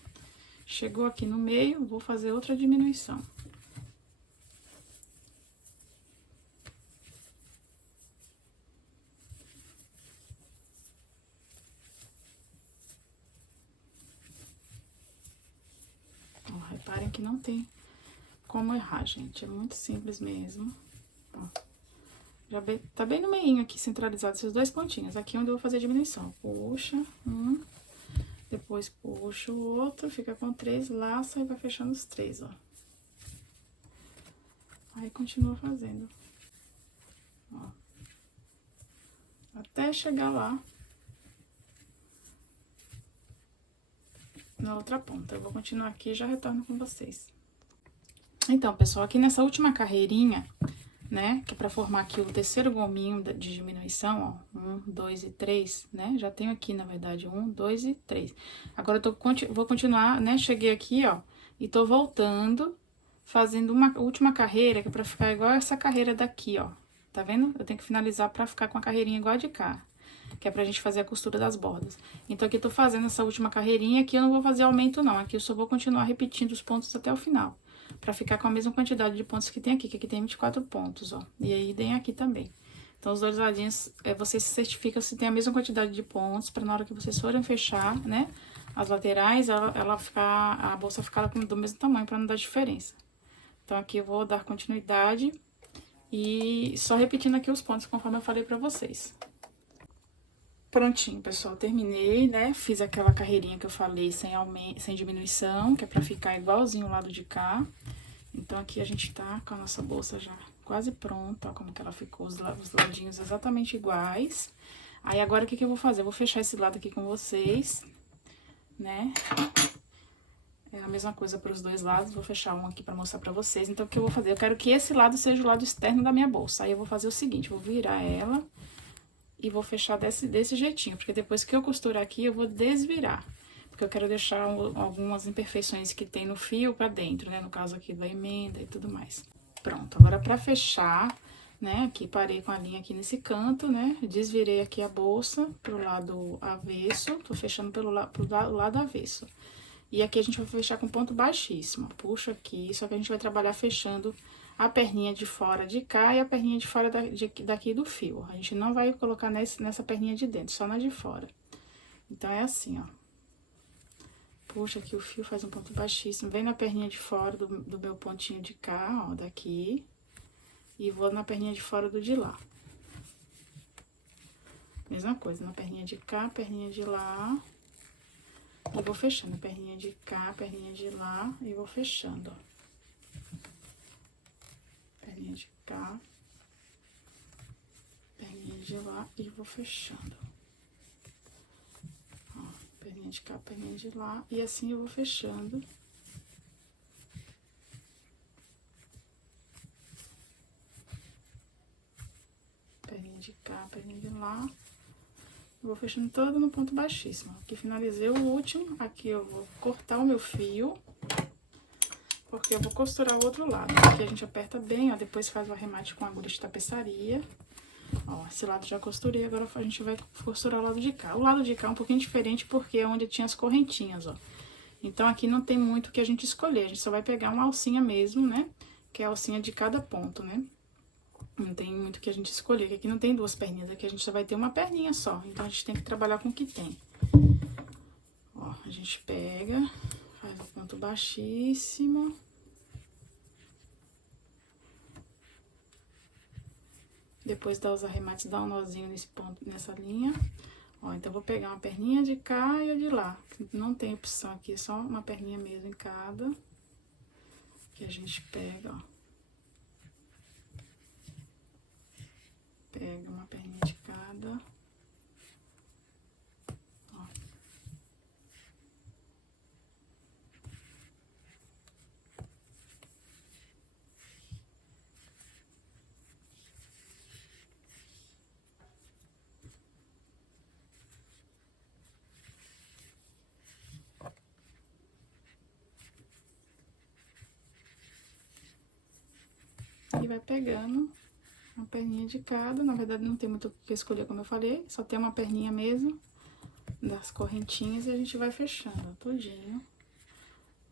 Chegou aqui no meio, vou fazer outra diminuição. Ó, reparem que não tem como errar, gente. É muito simples mesmo. Ó. Já tá bem no meinho aqui, centralizado esses 2 pontinhos. Aqui é onde eu vou fazer a diminuição. Puxa, depois puxo o outro, fica com 3, laça e vai fechando os 3, ó. Aí, continua fazendo. Ó. Até chegar lá na outra ponta. Eu vou continuar aqui e já retorno com vocês. Então, pessoal, aqui nessa última carreirinha, né, que é pra formar aqui o terceiro gominho de diminuição, ó, 1, 2 e 3, né, já tenho aqui, na verdade, 1, 2 e 3. Agora, vou continuar, né, cheguei aqui, ó, e tô voltando, fazendo uma última carreira, que é pra ficar igual essa carreira daqui, ó, tá vendo? Eu tenho que finalizar pra ficar com a carreirinha igual a de cá, que é pra gente fazer a costura das bordas. Então, aqui eu tô fazendo essa última carreirinha, aqui eu não vou fazer aumento, não, aqui eu só vou continuar repetindo os pontos até o final. Pra ficar com a mesma quantidade de pontos que tem aqui, que aqui tem 24 pontos, ó. E aí, tem aqui também. Então, os dois ladinhos, vocês se certificam se tem a mesma quantidade de pontos, pra na hora que vocês forem fechar, né, as laterais, a bolsa ficar do mesmo tamanho, pra não dar diferença. Então, aqui eu vou dar continuidade e só repetindo aqui os pontos, conforme eu falei pra vocês. Prontinho, pessoal, terminei, né, fiz aquela carreirinha que eu falei sem diminuição, que é pra ficar igualzinho o lado de cá. Então, aqui a gente tá com a nossa bolsa já quase pronta, ó, como que ela ficou, os ladinhos exatamente iguais. Aí, agora, o que que eu vou fazer? Eu vou fechar esse lado aqui com vocês, né? É a mesma coisa pros dois lados, vou fechar um aqui pra mostrar pra vocês. Então, o que eu vou fazer? Eu quero que esse lado seja o lado externo da minha bolsa. Aí, eu vou fazer o seguinte, vou virar ela e vou fechar desse jeitinho, porque depois que eu costurar aqui, eu vou desvirar. Porque eu quero deixar algumas imperfeições que tem no fio pra dentro, né? No caso aqui da emenda e tudo mais. Pronto, agora pra fechar, né? Aqui parei com a linha aqui nesse canto, né? Desvirei aqui a bolsa pro lado avesso, tô fechando pro lado avesso. E aqui a gente vai fechar com ponto baixíssimo. Puxa aqui, só que a gente vai trabalhar fechando a perninha de fora de cá e a perninha de fora daqui do fio. A gente não vai colocar nessa perninha de dentro, só na de fora. Então, é assim, ó. Puxa aqui o fio, faz um ponto baixíssimo, vem na perninha de fora do meu pontinho de cá, ó, daqui. E vou na perninha de fora do de lá. Mesma coisa, na perninha de cá, perninha de lá. E vou fechando, perninha de cá, perninha de lá, e vou fechando, ó. Perninha de cá, perninha de lá, e vou fechando. Ó, perninha de cá, perninha de lá, e assim eu vou fechando. Perninha de cá, perninha de lá. Vou fechando todo no ponto baixíssimo. Aqui finalizei o último, aqui eu vou cortar o meu fio, porque eu vou costurar o outro lado. Aqui a gente aperta bem, ó, depois faz o arremate com agulha de tapeçaria. Ó, esse lado já costurei, agora a gente vai costurar o lado de cá. O lado de cá é um pouquinho diferente, porque é onde tinha as correntinhas, ó. Então, aqui não tem muito o que a gente escolher, a gente só vai pegar uma alcinha mesmo, né? Que é a alcinha de cada ponto, né? Não tem muito o que a gente escolher, que aqui não tem duas perninhas, aqui a gente só vai ter uma perninha só. Então, a gente tem que trabalhar com o que tem. Ó, a gente pega, faz o ponto baixíssimo. Depois dá os arremates, dá um nozinho nesse ponto, nessa linha. Ó, então, eu vou pegar uma perninha de cá e a de lá. Não tem opção aqui, é só uma perninha mesmo em cada. Que a gente pega, ó. Pega uma perninha de cada. Ó. E vai pegando uma perninha de cada. Na verdade, não tem muito o que escolher, como eu falei. Só tem uma perninha mesmo das correntinhas e a gente vai fechando, ó, tudinho.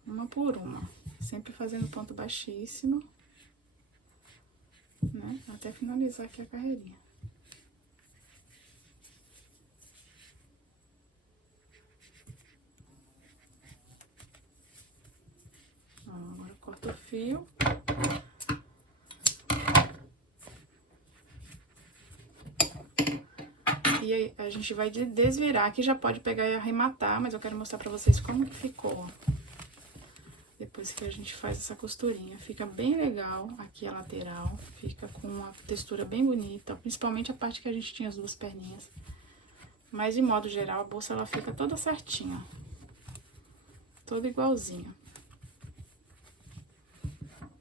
Uma por uma. Sempre fazendo ponto baixíssimo, né? Até finalizar aqui a carreirinha. Ó, agora corta o fio. E aí, a gente vai desvirar, aqui já pode pegar e arrematar, mas eu quero mostrar pra vocês como que ficou, ó. Depois que a gente faz essa costurinha, fica bem legal aqui a lateral, fica com uma textura bem bonita, principalmente a parte que a gente tinha as duas perninhas. Mas, de modo geral, a bolsa, ela fica toda certinha, toda igualzinha.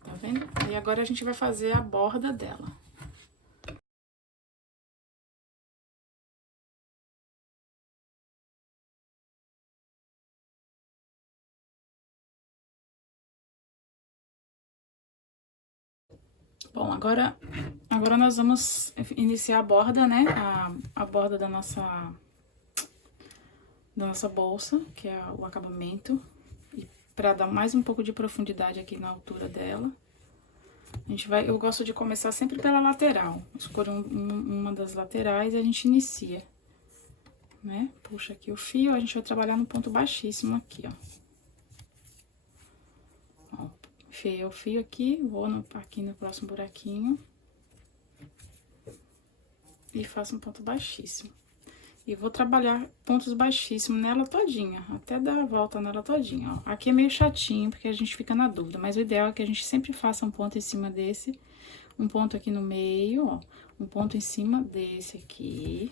Tá vendo? E agora a gente vai fazer a borda dela. Bom, agora nós vamos iniciar a borda, né? A borda da nossa bolsa, que é o acabamento. E pra dar mais um pouco de profundidade aqui na altura dela, eu gosto de começar sempre pela lateral. Escolho uma das laterais e a gente inicia, né? Puxa aqui o fio, a gente vai trabalhar no ponto baixíssimo aqui, ó. Enfiei o fio aqui, vou aqui no próximo buraquinho. E faço um ponto baixíssimo. E vou trabalhar pontos baixíssimos nela todinha, até dar a volta nela todinha, ó. Aqui é meio chatinho, porque a gente fica na dúvida, mas o ideal é que a gente sempre faça um ponto em cima desse, um ponto aqui no meio, ó, um ponto em cima desse aqui,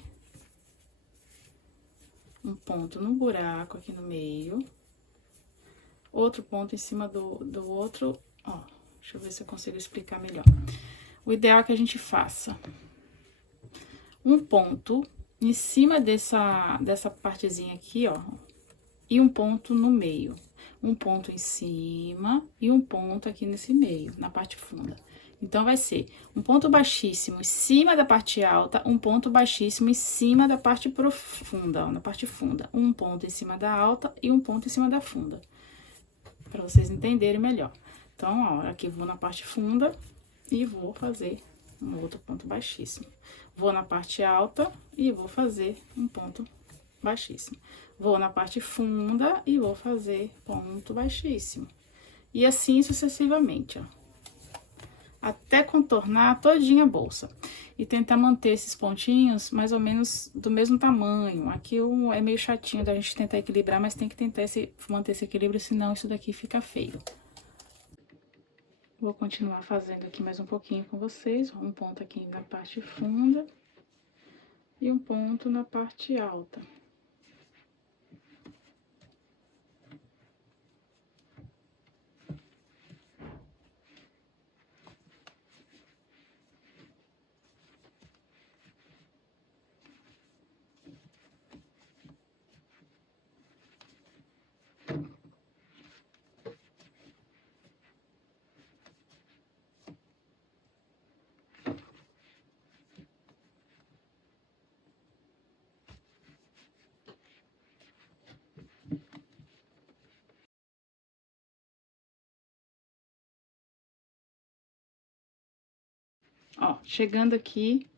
um ponto no buraco aqui no meio, outro ponto em cima do outro, ó, deixa eu ver se eu consigo explicar melhor. O ideal é que a gente faça um ponto em cima dessa partezinha aqui, ó, e um ponto no meio. Um ponto em cima e um ponto aqui nesse meio, na parte funda. Então, vai ser um ponto baixíssimo em cima da parte alta, um ponto baixíssimo em cima da parte profunda, ó, na parte funda. Um ponto em cima da alta e um ponto em cima da funda. Pra vocês entenderem melhor. Então, ó, aqui vou na parte funda e vou fazer um outro ponto baixíssimo. Vou na parte alta e vou fazer um ponto baixíssimo. Vou na parte funda e vou fazer ponto baixíssimo. E assim sucessivamente, ó. Até contornar todinha a bolsa. E tentar manter esses pontinhos mais ou menos do mesmo tamanho. Aqui é meio chatinho da gente tentar equilibrar, mas tem que tentar manter esse equilíbrio, senão isso daqui fica feio. Vou continuar fazendo aqui mais um pouquinho com vocês, um ponto aqui na parte funda e um ponto na parte alta. Ó, chegando aqui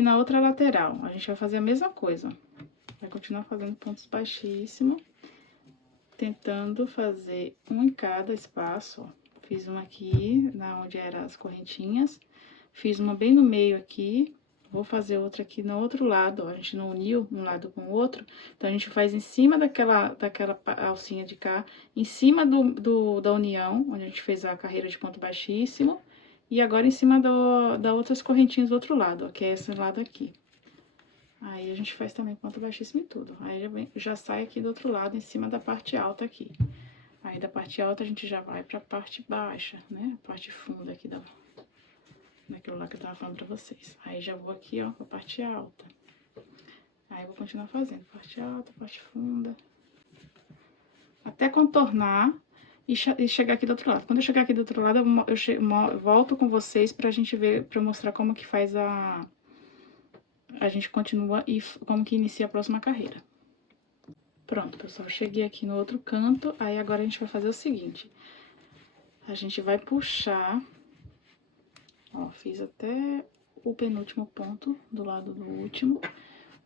na outra lateral, a gente vai fazer a mesma coisa. Vai continuar fazendo pontos baixíssimos, tentando fazer um em cada espaço, ó. Fiz uma aqui, onde eram as correntinhas, fiz uma bem no meio aqui, vou fazer outra aqui no outro lado, ó. A gente não uniu um lado com o outro, então a gente faz em cima daquela alcinha de cá, em cima da união, onde a gente fez a carreira de ponto baixíssimo, e agora em cima da outras correntinhas do outro lado, ó, que é esse lado aqui. Aí, a gente faz também ponto baixíssimo e tudo. Aí, já sai aqui do outro lado, em cima da parte alta aqui. Aí, da parte alta, a gente já vai pra parte baixa, né? A parte funda aqui daquilo lá que eu tava falando pra vocês. Aí, já vou aqui, ó, pra parte alta. Aí, vou continuar fazendo parte alta, parte funda. Até contornar e chegar aqui do outro lado. Quando eu chegar aqui do outro lado, eu volto com vocês pra gente ver, pra eu mostrar como que faz a gente continua e como que inicia a próxima carreira. Pronto, pessoal, cheguei aqui no outro canto, aí agora a gente vai fazer o seguinte. A gente vai puxar, ó, fiz até o penúltimo ponto do lado do último.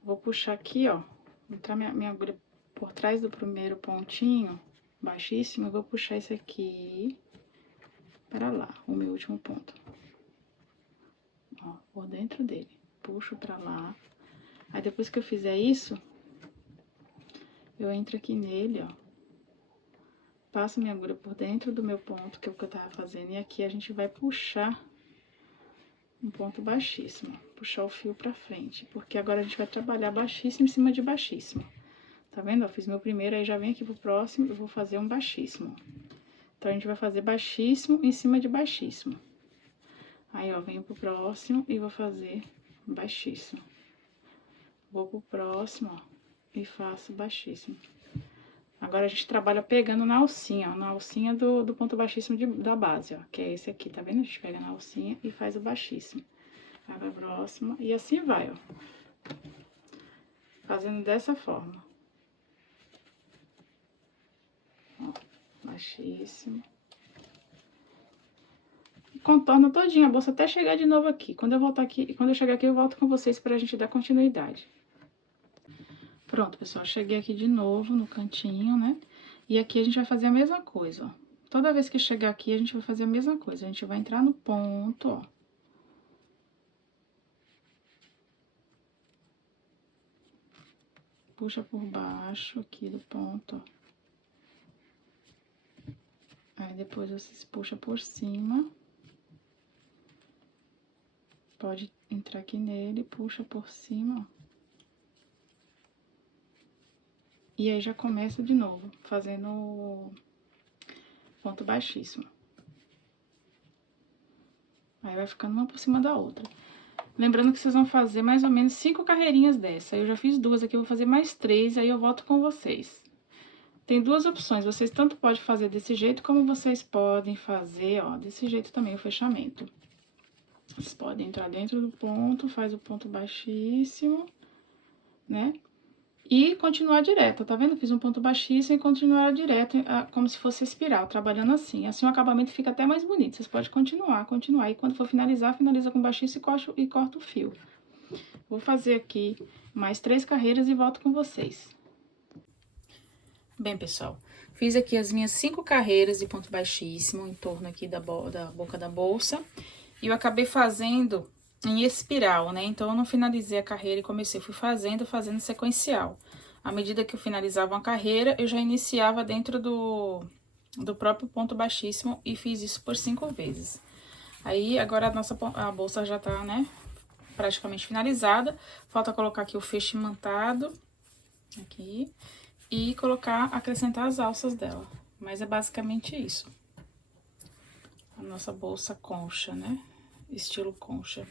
Vou puxar aqui, ó, entrar minha agulha por trás do primeiro pontinho, baixíssimo, eu vou puxar esse aqui para lá, o meu último ponto. Ó, por dentro dele, puxo pra lá. Aí, depois que eu fizer isso, eu entro aqui nele, ó, passo minha agulha por dentro do meu ponto, que é o que eu tava fazendo, e aqui a gente vai puxar um ponto baixíssimo, puxar o fio pra frente, porque agora a gente vai trabalhar baixíssimo em cima de baixíssimo. Tá vendo? Eu fiz meu primeiro, aí já vem aqui pro próximo, eu vou fazer um baixíssimo. Então, a gente vai fazer baixíssimo em cima de baixíssimo. Aí, ó, venho pro próximo e vou fazer baixíssimo. Vou pro próximo, ó, e faço baixíssimo. Agora, a gente trabalha pegando na alcinha, ó, na alcinha do ponto baixíssimo da base, ó, que é esse aqui, tá vendo? A gente pega na alcinha e faz o baixíssimo. Aí, vai pro próximo, e assim vai, ó. Fazendo dessa forma. Ó, baixíssimo. Contorna todinha a bolsa até chegar de novo aqui. Quando eu voltar aqui, quando eu chegar aqui, eu volto com vocês pra gente dar continuidade. Pronto, pessoal, cheguei aqui de novo no cantinho, né? E aqui a gente vai fazer a mesma coisa, ó. Toda vez que chegar aqui, a gente vai fazer a mesma coisa. A gente vai entrar no ponto, ó. Puxa por baixo aqui do ponto, ó. Aí, depois vocês puxam por cima. Pode entrar aqui nele, puxa por cima, ó. E aí, já começa de novo, fazendo ponto baixíssimo. Aí, vai ficando uma por cima da outra. Lembrando que vocês vão fazer mais ou menos 5 carreirinhas dessa. Eu já fiz 2 aqui, eu vou fazer mais 3, aí eu volto com vocês. Tem 2 opções, vocês tanto podem fazer desse jeito, como vocês podem fazer, ó, desse jeito também o fechamento. Vocês podem entrar dentro do ponto, faz o ponto baixíssimo, né? E continuar direto, tá vendo? Fiz um ponto baixíssimo e continuar direto, como se fosse espiral, trabalhando assim. Assim o acabamento fica até mais bonito. Vocês podem continuar. E quando for finalizar, finaliza com baixíssimo e corta o fio. Vou fazer aqui mais 3 carreiras e volto com vocês. Bem, pessoal, fiz aqui as minhas 5 carreiras de ponto baixíssimo, em torno aqui da boca da bolsa. E eu acabei fazendo em espiral, né? Então, eu não finalizei a carreira e comecei, fui fazendo sequencial. À medida que eu finalizava uma carreira, eu já iniciava dentro do próprio ponto baixíssimo e fiz isso por 5 vezes. Aí, agora a bolsa já tá, né, praticamente finalizada. Falta colocar aqui o feixe imantado, aqui, e acrescentar as alças dela. Mas é basicamente isso. A nossa bolsa concha, né? Estilo concha.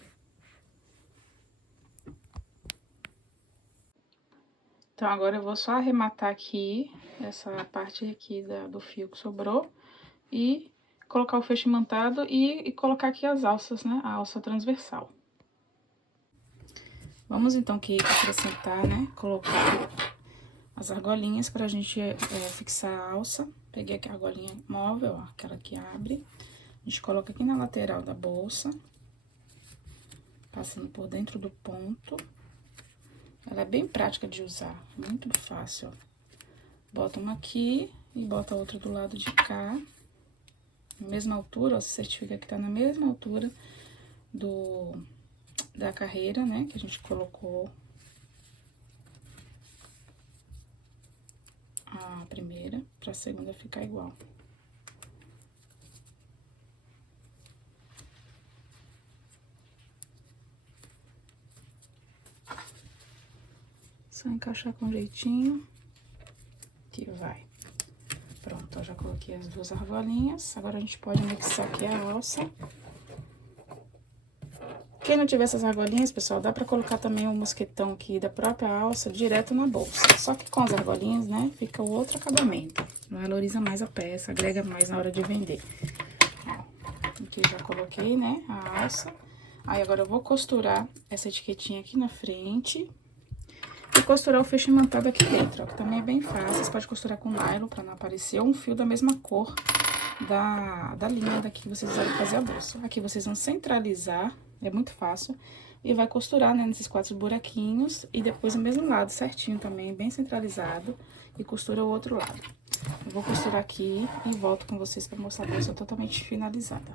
Então, agora eu vou só arrematar aqui, essa parte aqui do fio que sobrou, e colocar o feixe imantado e colocar aqui as alças, né? A alça transversal. Vamos, então, aqui acrescentar, né? Colocar as argolinhas pra gente fixar a alça. Peguei aqui a argolinha móvel, ó, aquela que abre. A gente coloca aqui na lateral da bolsa, passando por dentro do ponto. Ela é bem prática de usar, muito fácil, ó. Bota uma aqui e bota a outra do lado de cá. Na mesma altura, ó, se certifica que tá na mesma altura da carreira, né, que a gente colocou a primeira, pra segunda ficar igual. Só encaixar com jeitinho, que vai. Pronto, eu já coloquei as 2 argolinhas, agora a gente pode anexar aqui a alça. Quem não tiver essas argolinhas, pessoal, dá pra colocar também o mosquetão aqui da própria alça direto na bolsa. Só que com as argolinhas, né, fica o outro acabamento. Valoriza mais a peça, agrega mais na hora de vender. Ó, aqui já coloquei, né, a alça. Aí, agora eu vou costurar essa etiquetinha aqui na frente. E costurar o feixe imantado aqui dentro, ó, que também é bem fácil. Você pode costurar com nylon pra não aparecer, ou um fio da mesma cor da linha daqui que vocês usaram pra fazer a bolsa. Aqui vocês vão centralizar, é muito fácil, e vai costurar, né, nesses 4 buraquinhos, e depois o mesmo lado certinho também, bem centralizado, e costura o outro lado. Eu vou costurar aqui e volto com vocês pra mostrar a bolsa totalmente finalizada.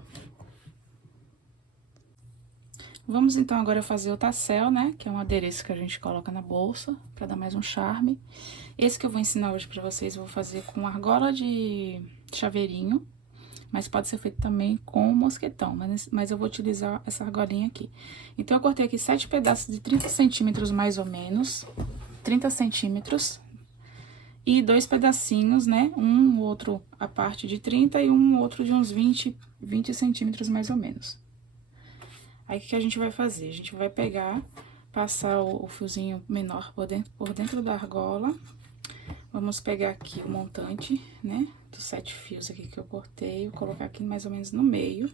Vamos então agora fazer o tassel, né? Que é um adereço que a gente coloca na bolsa, pra dar mais um charme. Esse que eu vou ensinar hoje pra vocês, eu vou fazer com argola de chaveirinho, mas pode ser feito também com mosquetão, mas eu vou utilizar essa argolinha aqui. Então, eu cortei aqui 7 pedaços de 30 centímetros, mais ou menos, 30 centímetros, e 2 pedacinhos, né? Um outro a parte de 30 e um outro de uns 20 centímetros, mais ou menos. Aí, o que a gente vai fazer? A gente vai pegar, passar o fiozinho menor por dentro da argola. Vamos pegar aqui o montante, né, dos 7 fios aqui que eu cortei, vou colocar aqui mais ou menos no meio,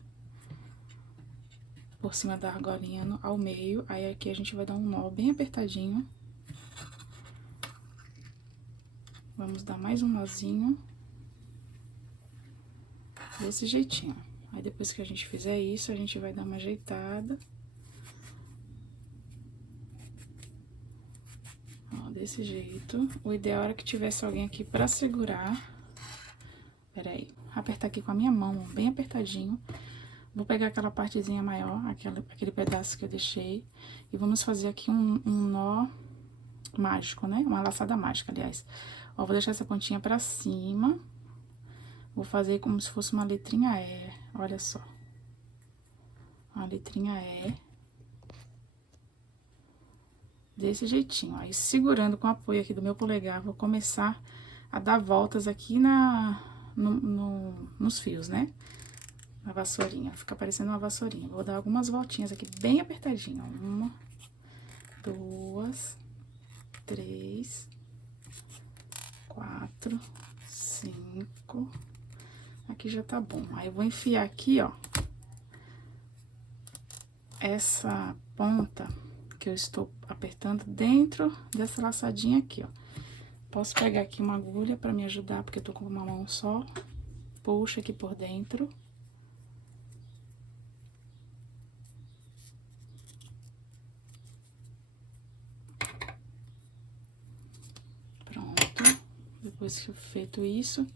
por cima da argolinha ao meio. Aí, aqui a gente vai dar um nó bem apertadinho. Vamos dar mais um nozinho. Desse jeitinho. Aí, depois que a gente fizer isso, a gente vai dar uma ajeitada. Ó, desse jeito. O ideal era que tivesse alguém aqui pra segurar. Pera aí. Apertar aqui com a minha mão, bem apertadinho. Vou pegar aquela partezinha maior, aquele pedaço que eu deixei. E vamos fazer aqui um nó mágico, né? Uma laçada mágica, aliás. Ó, vou deixar essa pontinha pra cima. Vou fazer como se fosse uma letrinha E, olha só. Uma letrinha E. Desse jeitinho, ó. E segurando com o apoio aqui do meu polegar, vou começar a dar voltas aqui nos fios, né? Na vassourinha, fica parecendo uma vassourinha. Vou dar algumas voltinhas aqui, bem apertadinho, ó. 1, 2, 3, 4, 5... Aqui já tá bom. Aí, eu vou enfiar aqui, ó, essa ponta que eu estou apertando dentro dessa laçadinha aqui, ó. Posso pegar aqui uma agulha pra me ajudar, porque eu tô com uma mão só. Puxa aqui por dentro. Pronto. Depois que eu feito isso,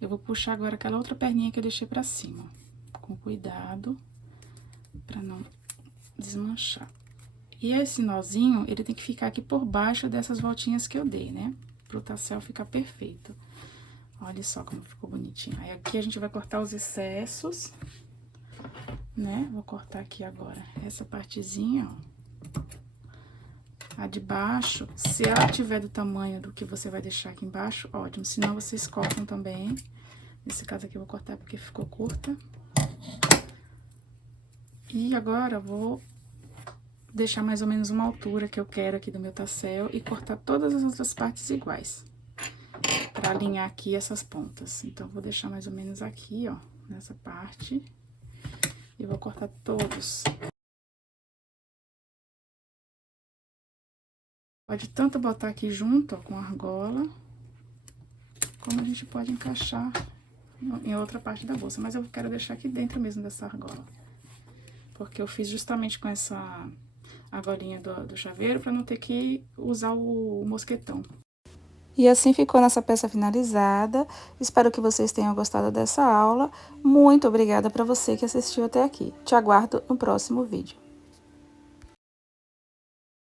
eu vou puxar agora aquela outra perninha que eu deixei pra cima, ó, com cuidado, pra não desmanchar. E esse nozinho, ele tem que ficar aqui por baixo dessas voltinhas que eu dei, né? Pro tassel ficar perfeito. Olha só como ficou bonitinho. Aí, aqui a gente vai cortar os excessos, né? Vou cortar aqui agora essa partezinha, ó. A de baixo, se ela tiver do tamanho do que você vai deixar aqui embaixo, ótimo. Senão, vocês cortam também. Nesse caso aqui, eu vou cortar porque ficou curta. E agora, eu vou deixar mais ou menos uma altura que eu quero aqui do meu tassel e cortar todas as outras partes iguais. Pra alinhar aqui essas pontas. Então, vou deixar mais ou menos aqui, ó, nessa parte. E vou cortar todos. Pode tanto botar aqui junto, ó, com a argola, como a gente pode encaixar em outra parte da bolsa. Mas eu quero deixar aqui dentro mesmo dessa argola. Porque eu fiz justamente com essa argolinha do chaveiro, pra não ter que usar o mosquetão. E assim ficou nossa peça finalizada. Espero que vocês tenham gostado dessa aula. Muito obrigada para você que assistiu até aqui. Te aguardo no próximo vídeo.